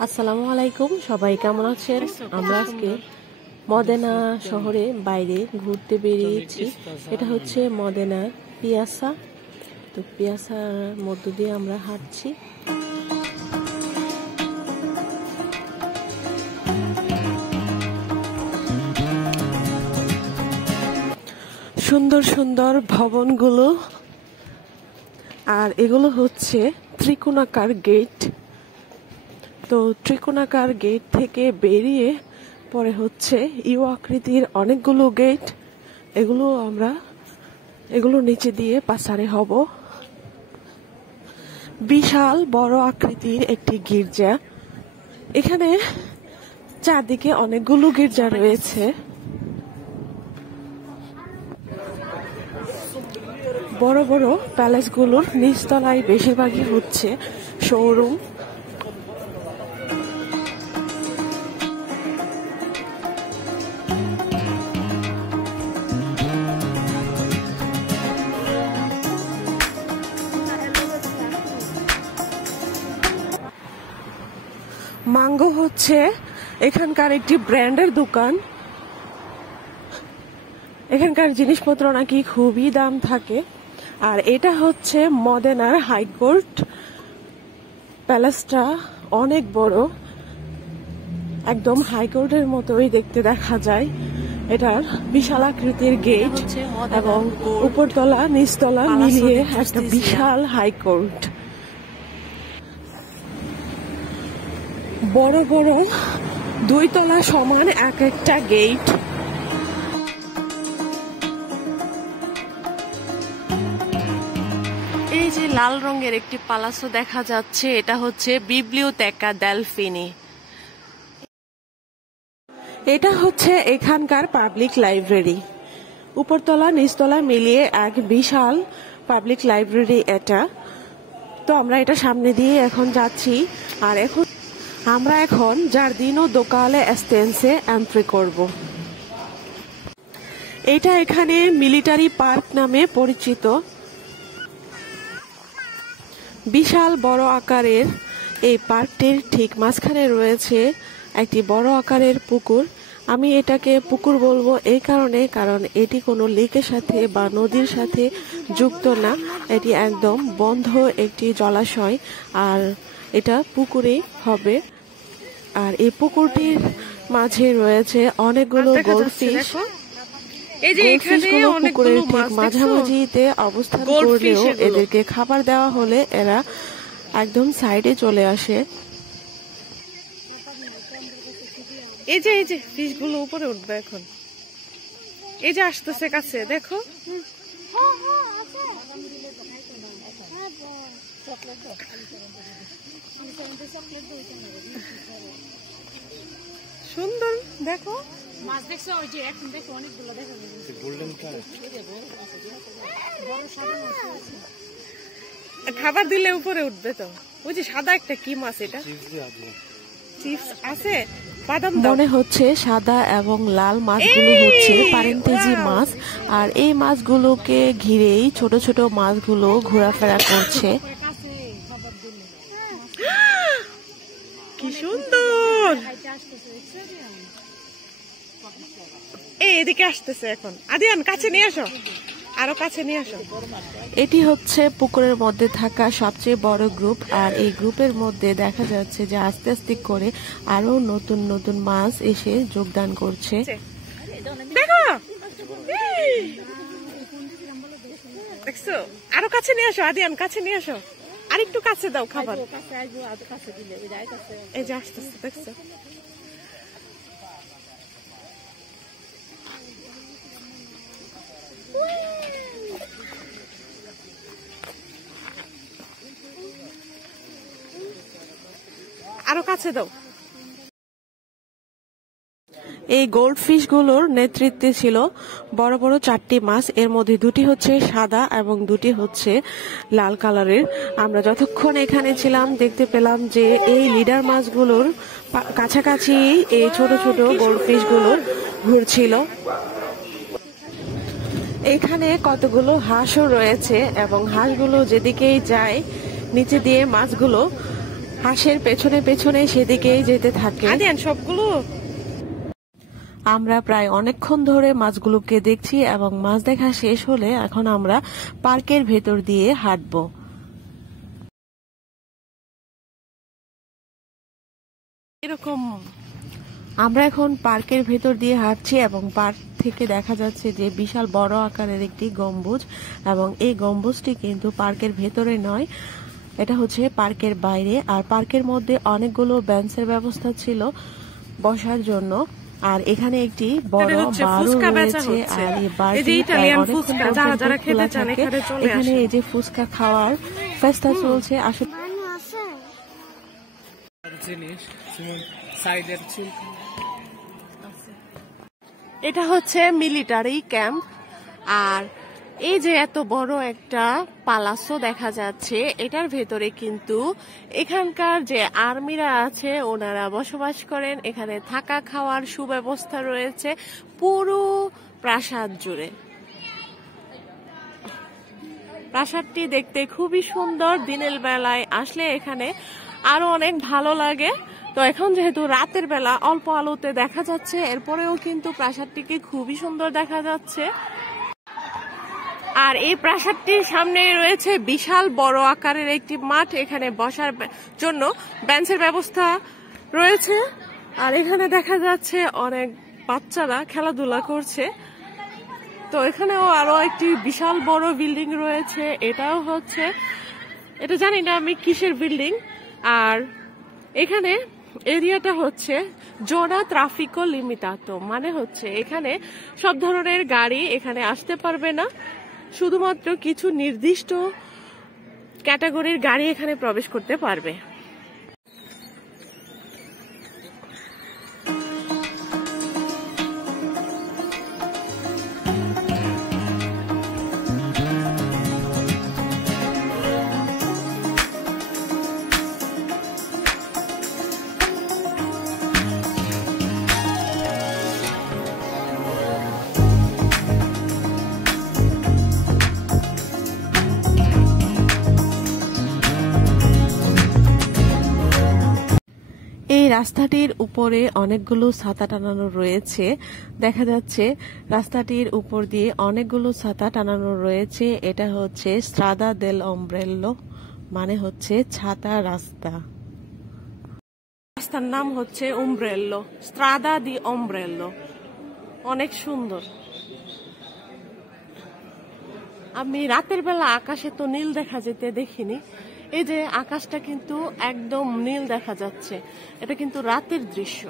আসসালামু আলাইকুম, সবাই কেমন আছেন? আমরা আজকে মদেনা শহরে বাইরে ঘুরতে বেরিয়েছি। এটা হচ্ছে মদেনা পিয়াসা। তো পিয়াসার মধ্য দিয়ে আমরা হাঁটছি। সুন্দর সুন্দর ভবনগুলো, আর এগুলো হচ্ছে ত্রিকোণাকার গেট। তো ত্রিকোণাকার গেট থেকে বেরিয়ে পরে হচ্ছে ইউ আকৃতির অনেকগুলো গেট। এগুলো নিচে দিয়ে পাসারে হব। বিশাল বড় আকৃতির একটি গির্জা। এখানে চারদিকে অনেকগুলো গির্জা রয়েছে। বড় বড় প্যালেসগুলোর নিচতলায় বেশিরভাগই হচ্ছে শোরুম। মাঙ্গো হচ্ছে এখানকার একটি ব্র্যান্ডের দোকান। এখানকার জিনিসপত্র নাকি খুবই দাম থাকে। আর এটা হচ্ছে মদেনার হাইকোর্ট। প্যালেসটা অনেক বড়, একদম হাইকোর্টের মতোই দেখতে দেখা যায়। এটার বিশাল আকৃতির গেট এবং উপরতলা নিচতলা মিলিয়ে একটা বিশাল হাইকোর্ট। বড় বড় 2 তলা সমান এক একটা গেট। এই যে লাল রঙের একটি পালাসও দেখা যাচ্ছে, এটা হচ্ছে বিবলিওতেকা ডেলফিনি। এটা হচ্ছে এখানকার পাবলিক লাইব্রেরি। উপরতলা নিচতলা মিলিয়ে এক বিশাল পাবলিক লাইব্রেরি এটা। তো আমরা এটা সামনে দিয়ে এখন যাচ্ছি। আর আমরা এখন জার্দিনো দোকালে এস্তেন্সে এন্ট্রি করব। এটা এখানে মিলিটারি পার্ক নামে পরিচিত। বিশাল বড় আকারের এই পার্কটির ঠিক মাঝখানে রয়েছে একটি বড় আকারের পুকুর। আমি এটাকে পুকুর বলবো এই কারণে, কারণ এটি কোনো লেকের সাথে বা নদীর সাথে যুক্ত না। এটি একদম বন্ধ একটি জলাশয়, আর এটা পুকুরেই হবে। আর এই পুকুরটির মাঝে রয়েছে অনেকগুলো গোল্ডফিশ। এই যে এখানে পুকুরের ঠিক মাঝামাঝিতে অবস্থান করলেও এদেরকে খাবার দেওয়া হলে এরা একদম সাইডে চলে আসে। এই যে ফিশ গুলো উপরে উঠবে এখন। এই যে আসতেছে কাছে, দেখো। সুন্দর, দেখো মাছ দেখছো? ওই যে এখন দেখো অনেকগুলো, দেখো গোল্ডেন কালার। খাবার দিলে উপরে উঠবে তো। ওই যে সাদা একটা কি মাছ, এটা চিপস আছে। মনে হচ্ছে সাদা এবং লাল মাছগুলো হচ্ছে পারেন্তেজি মাছ। আর এই মাছগুলোকে ঘিরেই ছোট ছোট মাছগুলো ঘোরাফেরা করছে। কি সুন্দর! এদিকে আসতেছে এখন। আদিয়ান, কাছে নিয়ে আসো, আরো কাছে নিয়ে আসো। এটি হচ্ছে পুকুরের মধ্যে থাকা সবচেয়ে বড় গ্রুপ। আর এই গ্রুপের মধ্যে দেখা যাচ্ছে যে আস্তে আস্তে করে আরো নতুন নতুন মাছ এসে যোগদান করছে। দেখো, দেখছো? আরো কাছে নিয়ে আসো আদিয়ান, কাছে নিয়ে আসো। আর একটু কাছে দাও খাবার। এই যে আসতেছে, দেখছো? আরো কাছে দাও। এই গোল্ড ফিশ গুলোর নেতৃত্বে ছিল বড় বড় 4টি মাছ। এর মধ্যে 2টি হচ্ছে সাদা এবং 2টি হচ্ছে লাল কালারের। আমরা যতক্ষণ এখানে ছিলাম দেখতে পেলাম যে এই লিডার মাছগুলোর কাছাকাছি এই ছোট ছোট গোল্ড ফিশ গুলো ঘুরছিল। এখানে কতগুলো হাঁসও রয়েছে এবং হাঁসগুলো যেদিকেই যায় নিচে দিয়ে মাছগুলো হাঁসের পেছনে পেছনে সেদিকেই যেতে থাকে সবগুলো। আমরা প্রায় অনেকক্ষণ ধরে মাছগুলোকে দেখছি এবং মাছ দেখা শেষ হলে এখন আমরা পার্কের ভেতর দিয়ে হাঁটবো। এরকম আমরা এখন পার্কের ভেতর দিয়ে হাঁটছি এবং পার্ক থেকে দেখা যাচ্ছে যে বিশাল বড় আকারের একটি গম্বুজ, এবং এই গম্বুজটি কিন্তু পার্কের ভেতরে নয়, এটা হচ্ছে পার্কের বাইরে। আর পার্কের মধ্যে অনেকগুলো বেঞ্চের ব্যবস্থা ছিল বসার জন্য, আর এখানে একটি বড় বারও রয়েছে। আর এই বারটি এখানে এই যে ফুচকা খাওয়ার ফেস্টা চলছে আসলে। এটা হচ্ছে মিলিটারি ক্যাম্প। আর এই যে এত বড় একটা পালাসও দেখা যাচ্ছে, এটার ভেতরে কিন্তু এখানকার যে আর্মিরা আছে ওনারা বসবাস করেন। এখানে থাকা খাওয়ার সুব্যবস্থা রয়েছে পুরো প্রাসাদ জুড়ে। প্রাসাদটি দেখতে খুবই সুন্দর, দিনের বেলায় আসলে এখানে আরো অনেক ভালো লাগে। তো এখন যেহেতু রাতের বেলা অল্প আলোতে দেখা যাচ্ছে, এরপরেও কিন্তু প্রাসাদটিকে খুবই সুন্দর দেখা যাচ্ছে। আর এই প্রাসাদটির সামনে রয়েছে বিশাল বড় আকারের একটি মাঠ, এখানে বসার জন্য বেঞ্চের ব্যবস্থা রয়েছে। আর এখানে দেখা যাচ্ছে অনেক বাচ্চারা খেলাধুলা করছে। তো এখানেও আরো একটি বিশাল বড় বিল্ডিং রয়েছে, এটাও হচ্ছে, এটা জানি না আমি কিসের বিল্ডিং। আর এখানে এরিয়াটা হচ্ছে জোনা ট্রাফিকো লিমিটাতো, মানে হচ্ছে এখানে সব ধরনের গাড়ি এখানে আসতে পারবে না, শুধুমাত্র কিছু নির্দিষ্ট ক্যাটাগরির গাড়ি এখানে প্রবেশ করতে পারবে। এই রাস্তাটির উপরে অনেকগুলো ছাতা টানানো রয়েছে, দেখা যাচ্ছে রাস্তাটির উপর দিয়ে অনেকগুলো ছাতা টানানো রয়েছে। এটা হচ্ছে স্ট্রাদা দেল অমব্রেল্লো, মানে হচ্ছে ছাতা রাস্তা। রাস্তার নাম হচ্ছে উমব্রেল্লো, স্ট্রাদা দি অমব্রেল্লো। অনেক সুন্দর। আমি রাতের বেলা আকাশে তো নীল দেখা যেতে দেখিনি, এই যে আকাশটা কিন্তু একদম নীল দেখা যাচ্ছে, এটা কিন্তু রাতের দৃশ্য।